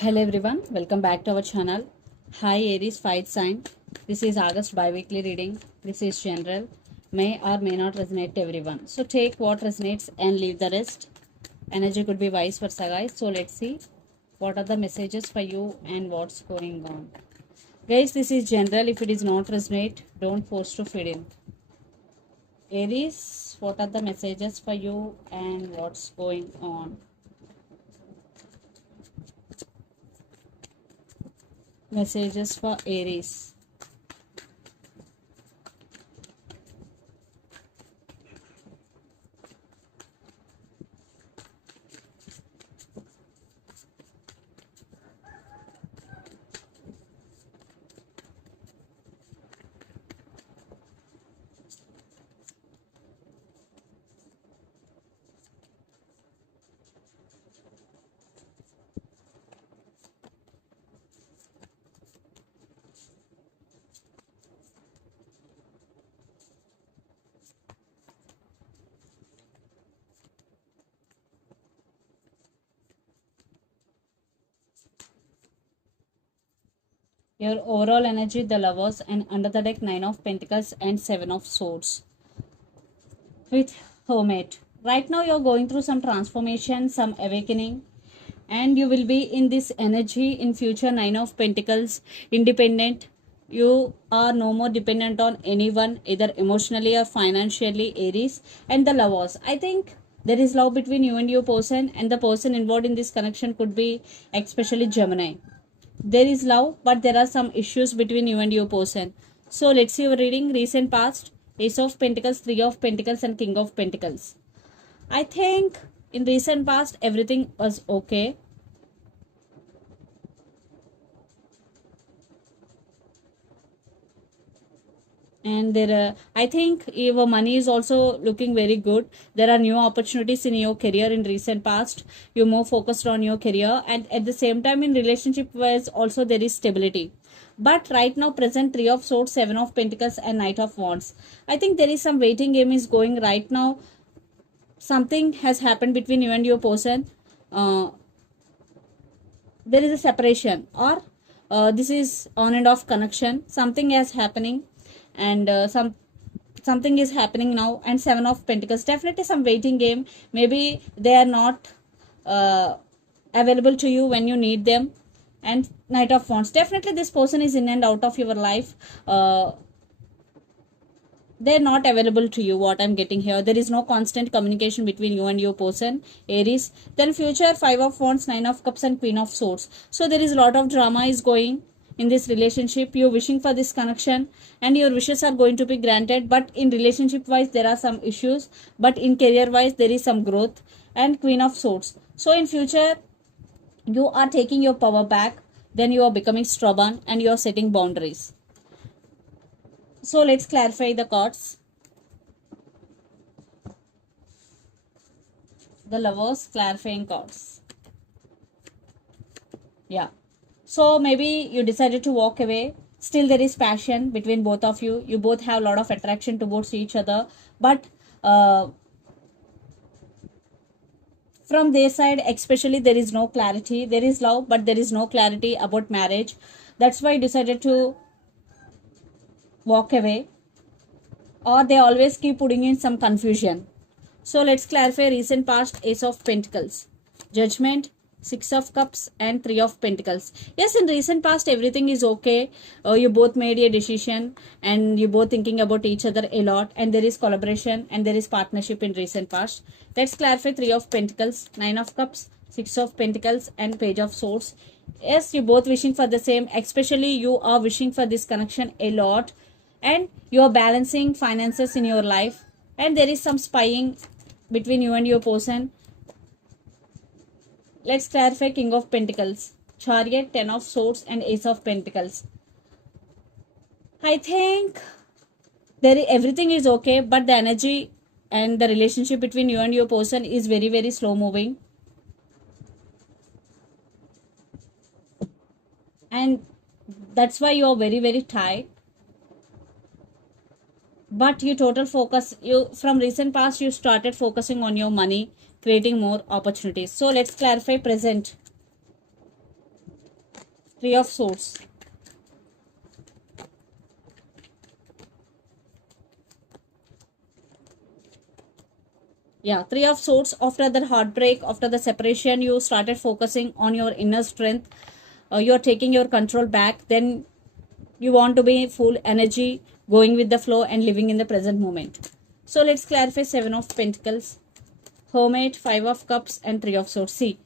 Hello everyone, welcome back to our channel. Hi Aries Fire Sign. This is August bi-weekly reading. This is general. May or may not resonate to everyone. So take what resonates and leave the rest. Energy could be vice versa, guys. So let's see what are the messages for you and what's going on. Guys, this is general. If it is not resonate, don't force to fit in. Aries, what are the messages for you and what's going on? Messages for Aries. Your overall energy, the Lovers, and under the deck, 9 of Pentacles and 7 of Swords. With Hermit. Right now, you're going through some transformation, some awakening, and you will be in this energy in future. 9 of Pentacles, independent. You are no more dependent on anyone, either emotionally or financially, Aries. And the Lovers. I think there is love between you and your person, and the person involved in this connection could be especially Gemini. There is love, but there are some issues between you and your person. So let's see your reading. Recent past, Ace of Pentacles, Three of Pentacles, and King of Pentacles. I think in recent past everything was okay. And I think your money is also looking very good. There are new opportunities in your career in recent past. You're more focused on your career, and at the same time in relationship wise also there is stability. But right now present, Three of Swords, Seven of Pentacles, and Knight of Wands. I think there is some waiting game is going right now. Something has happened between you and your person. There is a separation, or this is on and off connection. Something is happening, and something is happening now. And Seven of Pentacles, definitely some waiting game. Maybe they are not available to you when you need them. And Knight of Wands, definitely this person is in and out of your life. They're not available to you. What I'm getting here, there is no constant communication between you and your person, Aries. Then future, Five of Wands, Nine of Cups, and Queen of Swords. So there is a lot of drama is going in this relationship. You're wishing for this connection, and your wishes are going to be granted. But in relationship wise there are some issues, but in career wise there is some growth. And Queen of Swords, so in future you are taking your power back. Then you are becoming stubborn, and you are setting boundaries. So let's clarify the cards. The Lovers, clarifying cards. Yeah. So maybe you decided to walk away. Still there is passion between both of you. You both have a lot of attraction towards each other. But from their side especially, there is no clarity. There is love, but there is no clarity about marriage. That's why you decided to walk away, or they always keep putting in some confusion. So let's clarify recent past. Ace of Pentacles, Judgment, Six of Cups, and Three of Pentacles. Yes, in recent past everything is okay. You both made a decision, and you both thinking about each other a lot, and there is collaboration and there is partnership in recent past. Let's clarify Three of Pentacles, Nine of Cups, Six of Pentacles, and Page of Swords. Yes, you both wishing for the same. Especially you are wishing for this connection a lot, and you are balancing finances in your life, and there is some spying between you and your person. Let's clarify King of Pentacles, Chariot, Ten of Swords, and Ace of Pentacles. I think everything is okay, but the energy and the relationship between you and your person is very, very slow moving. And that's why you are very, very tired. But you total focus, you from recent past you started focusing on your money, creating more opportunities. So let's clarify present. Three of Swords. Yeah, Three of Swords. After the heartbreak, after the separation, you started focusing on your inner strength. You're taking your control back. Then you want to be full energy, going with the flow and living in the present moment. So let's clarify Seven of Pentacles, Hermit, Five of Cups and Three of Swords. See,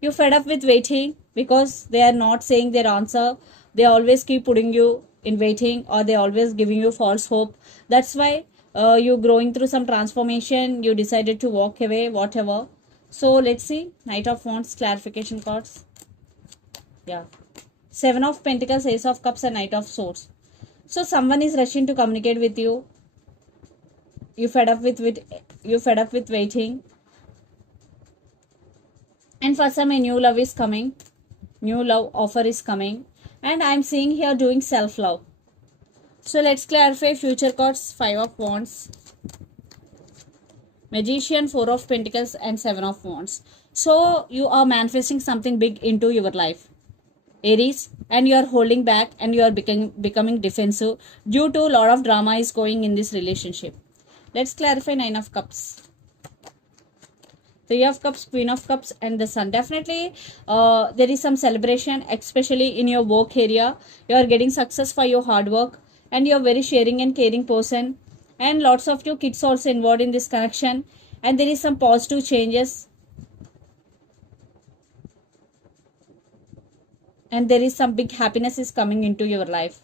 you fed up with waiting because they are not saying their answer. They always keep putting you in waiting, or they always giving you false hope. That's why you growing through some transformation. You decided to walk away, whatever. So let's see. Knight of Wands, clarification cards. Yeah. Seven of Pentacles, Ace of Cups and Knight of Swords. So someone is rushing to communicate with you. You fed up with waiting. And for some, a new love is coming. New love offer is coming. And I'm seeing here doing self-love. So let's clarify future cards. Five of Wands, Magician, Four of Pentacles and Seven of Wands. So you are manifesting something big into your life, Aries, and you are holding back and you are becoming defensive due to a lot of drama is going in this relationship. Let's clarify Nine of Cups, Three of Cups, Queen of Cups and the Sun. Definitely there is some celebration, especially in your work area. You are getting success for your hard work and you are very sharing and caring person, and lots of your kids also involved in this connection, and there is some positive changes, and there is some big happiness is coming into your life.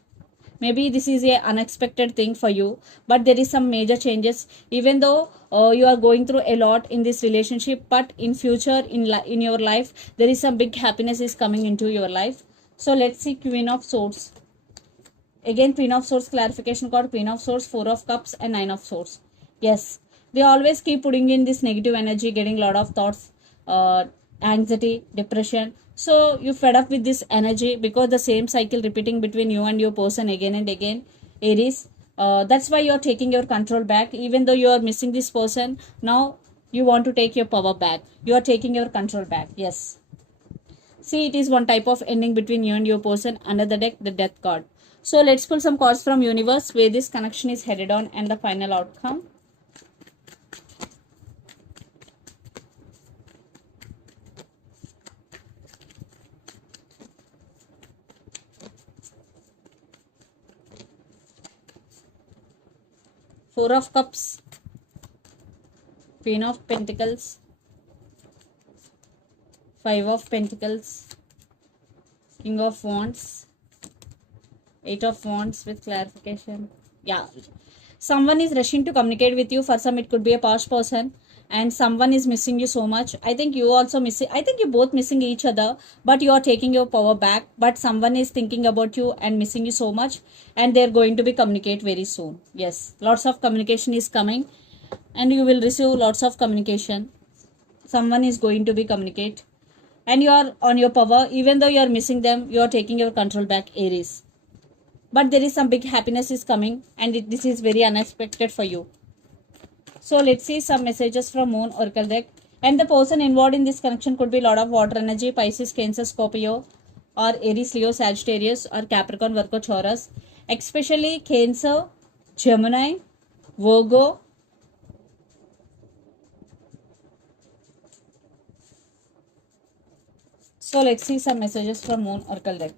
Maybe this is a unexpected thing for you, but there is some major changes, even though you are going through a lot in this relationship, but in future in your life there is some big happiness is coming into your life. So let's see Queen of Swords. Again, Queen of Swords clarification card, Queen of Swords, Four of Cups and Nine of Swords. Yes, they always keep putting in this negative energy, getting a lot of thoughts, anxiety, depression. So you fed up with this energy because the same cycle repeating between you and your person again and again, Aries. That's why you're taking your control back. Even though you are missing this person, now you want to take your power back. You are taking your control back. Yes. See, it is one type of ending between you and your person. Under the deck, the Death card. So let's pull some cards from universe where this connection is headed on and the final outcome. Four of Cups, Queen of Pentacles, Five of Pentacles, King of Wands, Eight of Wands with clarification. Yeah, someone is rushing to communicate with you. For some it could be a past person, and someone is missing you so much. I think you also missing, I think you both missing each other, but you are taking your power back. But someone is thinking about you and missing you so much, and they're going to be communicate very soon. Yes, lots of communication is coming and you will receive lots of communication. Someone is going to be communicate and you are on your power. Even though you are missing them, you are taking your control back, Aries. But there is some big happiness is coming, and this is very unexpected for you. So let's see some messages from Moon Oracle deck. And the person involved in this connection could be a lot of water energy, Pisces, Cancer, Scorpio, or Aries, Leo, Sagittarius, or Capricorn, Virgo, Taurus. Especially Cancer, Gemini, Virgo, so let's see some messages from Moon Oracle deck.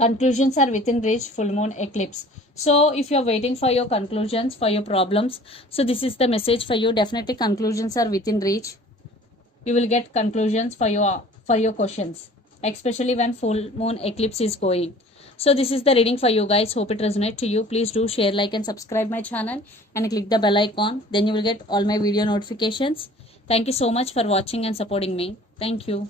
Conclusions are within reach, full moon, eclipse. So if you're waiting for your conclusions for your problems, so this is the message for you. Definitely conclusions are within reach. You will get conclusions for your questions, especially when full moon eclipse is going. So this is the reading for you guys. Hope it resonates to you. Please do share, like and subscribe my channel and click the bell icon. Then you will get all my video notifications. Thank you so much for watching and supporting me. Thank you.